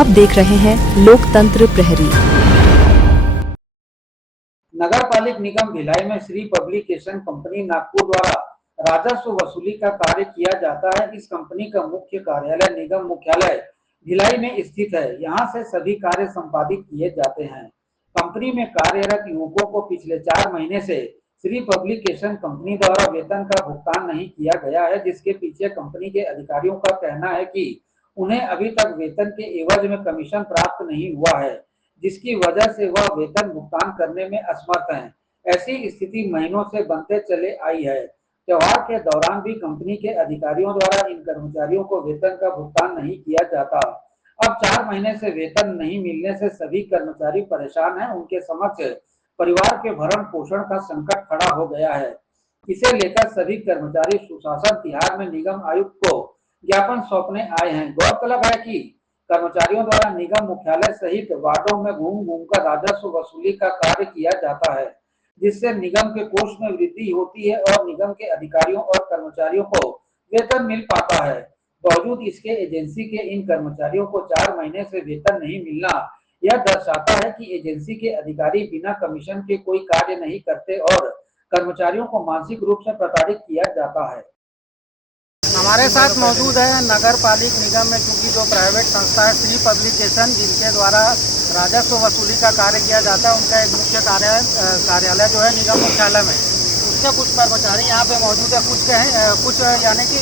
आप देख रहे हैं लोकतंत्र प्रहरी। नगर पालिक निगम भिलाई में श्री पब्लिकेशन कंपनी नागपुर द्वारा राजस्व वसूली का कार्य किया जाता है। इस कंपनी का मुख्य कार्यालय निगम मुख्यालय भिलाई में स्थित है। यहां से सभी कार्य संपादित किए जाते हैं। कंपनी में कार्यरत युवकों को पिछले 4 महीने से श्री पब्लिकेशन कंपनी द्वारा वेतन का भुगतान नहीं किया गया है, जिसके पीछे कंपनी के अधिकारियों का कहना है कि उन्हें अभी तक वेतन के एवज में कमीशन प्राप्त नहीं हुआ है, जिसकी वजह से वह वेतन भुगतान करने में असमर्थ हैं। ऐसी स्थिति महीनों से बनते चले आई है। त्योहार के दौरान भी कंपनी के अधिकारियों द्वारा इन कर्मचारियों को वेतन का भुगतान नहीं किया जाता। अब 4 महीने से वेतन नहीं मिलने से सभी कर्मचारी परेशान हैं। उनके समक्ष परिवार के भरण पोषण का संकट खड़ा हो गया है। इसे लेकर सभी कर्मचारी सुशासन तिहार में निगम आयुक्त को ज्ञापन सौंपने आए हैं। गौरतलब है कि कर्मचारियों द्वारा निगम मुख्यालय सहित वार्डों में घूम घूमकर राजस्व वसूली का कार्य किया जाता है, जिससे निगम के कोष में वृद्धि होती है और निगम के अधिकारियों और कर्मचारियों को वेतन मिल पाता है। बावजूद इसके एजेंसी के इन कर्मचारियों को 4 महीने से वेतन नहीं मिलना यह दर्शाता है कि एजेंसी के अधिकारी बिना कमीशन के कोई कार्य नहीं करते और कर्मचारियों को मानसिक रूप से प्रताड़ित किया जाता है। हमारे साथ मौजूद है नगर पालिक निगम में, चूँकि जो प्राइवेट संस्था है श्री पब्लिकेशन, जिनके द्वारा राजस्व वसूली का कार्य किया जाता है, उनका एक मुख्य कार्यालय जो है निगम मुख्यालय में, उसके कुछ कर्मचारी यहाँ पे मौजूद है। कुछ यानी कि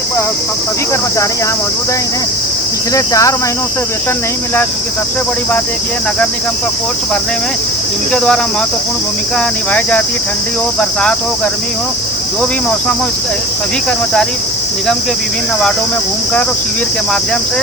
सभी कर्मचारी यहाँ मौजूद है। इन्हें पिछले 4 महीनों से वेतन नहीं मिला है, क्योंकि सबसे बड़ी बात एक ये नगर निगम का कोष भरने में इनके द्वारा महत्वपूर्ण भूमिका निभाई जाती है। ठंडी हो, बरसात हो, गर्मी हो, जो भी मौसम हो, सभी कर्मचारी निगम के विभिन्न वार्डों में घूमकर शिविर के माध्यम से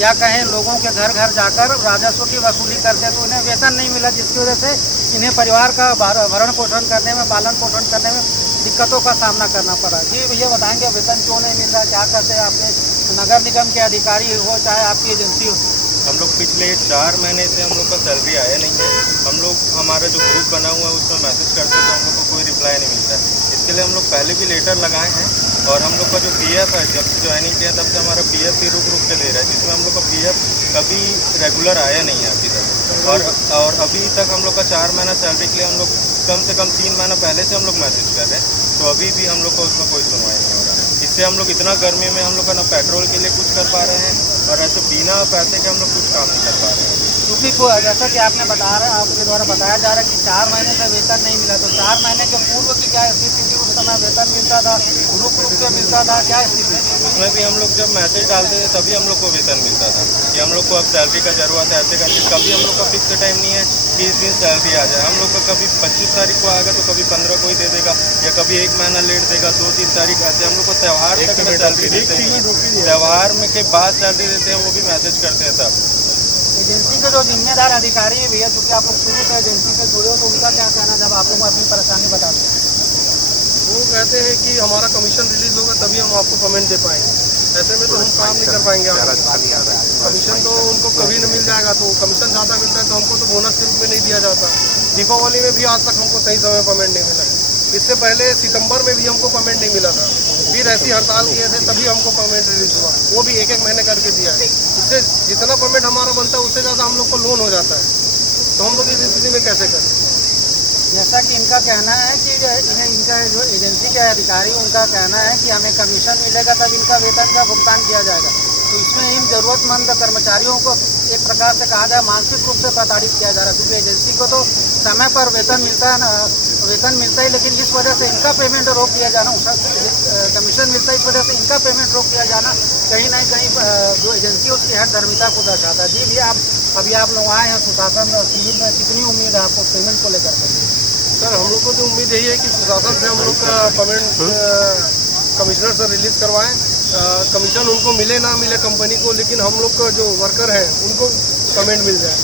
या कहें लोगों के घर घर जाकर राजस्व की वसूली करते हैं, तो उन्हें वेतन नहीं मिला, जिसकी वजह से इन्हें परिवार का भरण पोषण करने में, पालन पोषण करने में दिक्कतों का सामना करना पड़ा। जी भैया बताएंगे वेतन क्यों नहीं मिल रहा, क्या करते हैं आपके नगर निगम के अधिकारी हो चाहे आपकी एजेंसी हो? हम लोग पिछले 4 महीने से हम लोग का सैलरी आया नहीं है। हम लोग हमारा जो ग्रुप बना हुआ है उसमें मैसेज करते हैं तो हम लोग को कोई रिप्लाई नहीं मिलता है। इसके लिए हम लोग पहले भी लेटर लगाए हैं और हम लोग का जो पीएफ है, जब से ज्वाइनिंग किया तब से हमारा पीएफ भी रुक रुक के दे रहा है, जिसमें हम लोग का पीएफ कभी रेगुलर आया नहीं है अभी तक। और अभी तक हम लोग का 4 महीना सैलरी के लिए हम लोग कम से कम 3 महीना पहले से हम लोग मैसेज कर रहे हैं, तो अभी भी हम लोग को उसमें कोई सुनवाई नहीं हो रहा है। इससे हम लोग इतना गर्मी में हम लोग का ना पेट्रोल के लिए कुछ कर पा रहे हैं और ऐसे बिना पैसे के हम लोग कुछ काम नहीं कर पा रहे हैं। क्योंकि जैसा कि आपने आपके द्वारा बताया जा रहा है कि 4 महीने से वेतन नहीं मिला, तो 4 महीने के पूर्व की क्या स्थिति थी? उस समय वेतन मिलता था, रुक रुक के मिलता था, क्या स्थिति? उसमें भी हम लोग जब मैसेज डालते थे तभी हम लोग को वेतन मिलता था कि हम लोग को अब सैलरी का जरूरत है, ऐसे करके। कभी हम लोग का फिक्स टाइम नहीं है कि इस दिन सैलरी आ जाए। हम लोग का कभी 25 तारीख को आएगा तो कभी 15 को ही दे देगा, या कभी 1 महीना लेट देगा, 2-3 तारीख ऐसे। हम लोग को त्यौहार तक में सैलरी देते हैं, त्यौहार में के बाद सैलरी देते हैं, वो भी मैसेज करते हैं तब। एजेंसी के जो जिम्मेदार अधिकारी है भैया, चूँकि आप लोग शुरू से एजेंसी से जुड़े हो, तो उनका क्या कहना जब आप लोग अपनी परेशानी बताते हैं? वो कहते हैं कि हमारा कमीशन रिलीज होगा तभी हम आपको पेमेंट दे पाएंगे, ऐसे में तो हम काम नहीं कर पाएंगे। कमीशन तो उनको कभी नहीं मिल जाएगा, तो कमीशन ज़्यादा मिलता है तो हमको तो बोनस के रूप में नहीं दिया जाता। दीपावली में भी आज तक हमको सही समय पेमेंट नहीं मिला है। इससे पहले सितंबर में भी हमको पेमेंट नहीं मिला था, फिर ऐसी हड़ताल किए थे तभी हमको पेमेंट रिलीज हुआ, वो भी 1-1 महीने करके दिया है। इससे जितना पेमेंट हमारा बनता है उससे ज़्यादा हम लोग को लोन हो जाता है, तो हम लोग इस स्थिति में कैसे करें? जैसा कि इनका कहना है कि इनका जो एजेंसी के अधिकारी, उनका कहना है कि हमें कमीशन मिलेगा तब इनका वेतन का भुगतान किया जाएगा, तो इसमें इन जरूरतमंद कर्मचारियों को एक प्रकार से कहा जाए मानसिक रूप से प्रताड़ित किया जा रहा है, क्योंकि एजेंसी को तो समय पर वेतन मिलता है ना, वेतन मिलता है, लेकिन इस वजह से इनका पेमेंट रोक दिया जाना, कमीशन मिलता है, इस वजह से इनका पेमेंट रोक दिया जाना कहीं ना कहीं जो एजेंसी है उसकी हठधर्मिता को दर्शाता है। जी भैया, अभी आप लोग आए हैं सुशासन शिविर में, कितनी उम्मीद है आपको पेमेंट को लेकर? सर, हम लोग को तो उम्मीद यही है कि सुशासन से हम लोग का पेमेंट कमिश्नर से रिलीज करवाएं। कमीशन उनको मिले ना मिले कंपनी को, लेकिन हम लोग का जो वर्कर हैं उनको पेमेंट मिल जाए।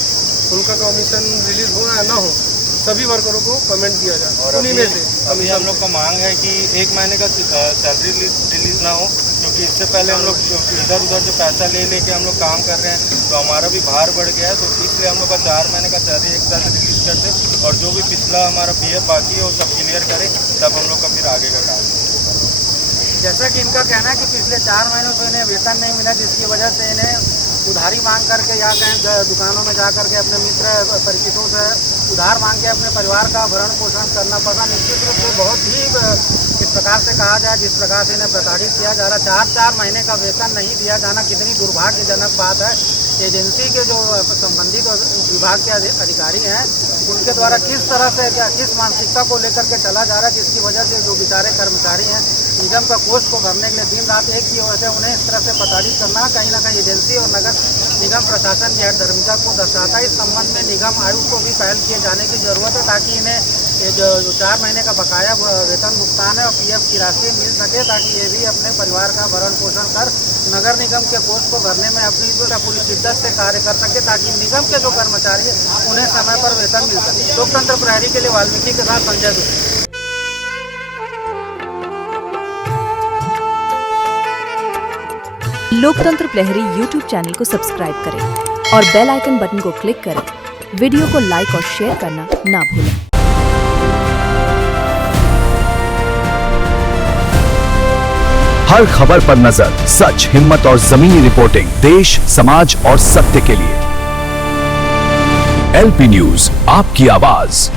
उनका कमीशन रिलीज हो या ना हो, सभी वर्करों को पेमेंट दिया जाए। और उन्हीं में से अभी हम लोग का मांग है कि 1 महीने का सैलरी रिलीज ना हो, क्योंकि इससे पहले हम लोग इधर उधर जो पैसा ले लेके हम लोग काम कर रहे हैं, तो हमारा भी भार बढ़ गया है। तो इसलिए हम लोग का 4 महीने का सैलरी एक साथ रिलीज कर दे और जो भी पिछला हमारा पीएफ बाकी है वो सब क्लियर करें, तब हम लोग का फिर आगे का काम। जैसा कि इनका कहना है कि पिछले 4 महीनों से इन्हें वेतन नहीं मिला, जिसकी वजह से इन्हें उधारी मांग करके या कहीं दुकानों में जा करके अपने मित्र परिचितों से उधार मांग के अपने परिवार का भरण पोषण करना पड़ा। निश्चित रूप से बहुत ही इस प्रकार से कहा जाए, जिस प्रकार से इन्हें प्रताड़ित किया जा रहा, 4 महीने का वेतन नहीं दिया जाना कितनी दुर्भाग्यजनक बात है। एजेंसी के जो संबंधित विभाग के अधिकारी हैं उनके द्वारा किस तरह से किस मानसिकता को लेकर के चला जा रहा है, जिसकी वजह से जो बेचारे कर्मचारी हैं निगम का कोष को भरने के लिए दिन रात एक की वजह से उन्हें इस तरह से प्रताड़ित करना कहीं ना कहीं एजेंसी और नगर निगम प्रशासन की हठधर्मिता को दर्शाता है। इस संबंध में निगम आयुक्त को भी पहल किए जाने की जरूरत है, ताकि इन्हें ये जो 4 महीने का बकाया वेतन भुगतान है और PF की राशि मिल सके, ताकि ये भी अपने परिवार का भरण पोषण कर नगर निगम के कोष को भरने में अपनी पूरी शिद्दत से कार्य कर सके, ताकि निगम के जो कर्मचारी हैं उन्हें समय पर वेतन मिल सके। लोकतंत्र प्रहरी के लिए वाल्मीकि के साथ संजय दुबे। लोकतंत्र प्रहरी YouTube चैनल को सब्सक्राइब करें और बेल आइकन बटन को क्लिक करें। वीडियो को लाइक और शेयर करना ना भूलें। हर खबर पर नजर, सच, हिम्मत और जमीनी रिपोर्टिंग, देश, समाज और सत्य के लिए। LP न्यूज, आपकी आवाज।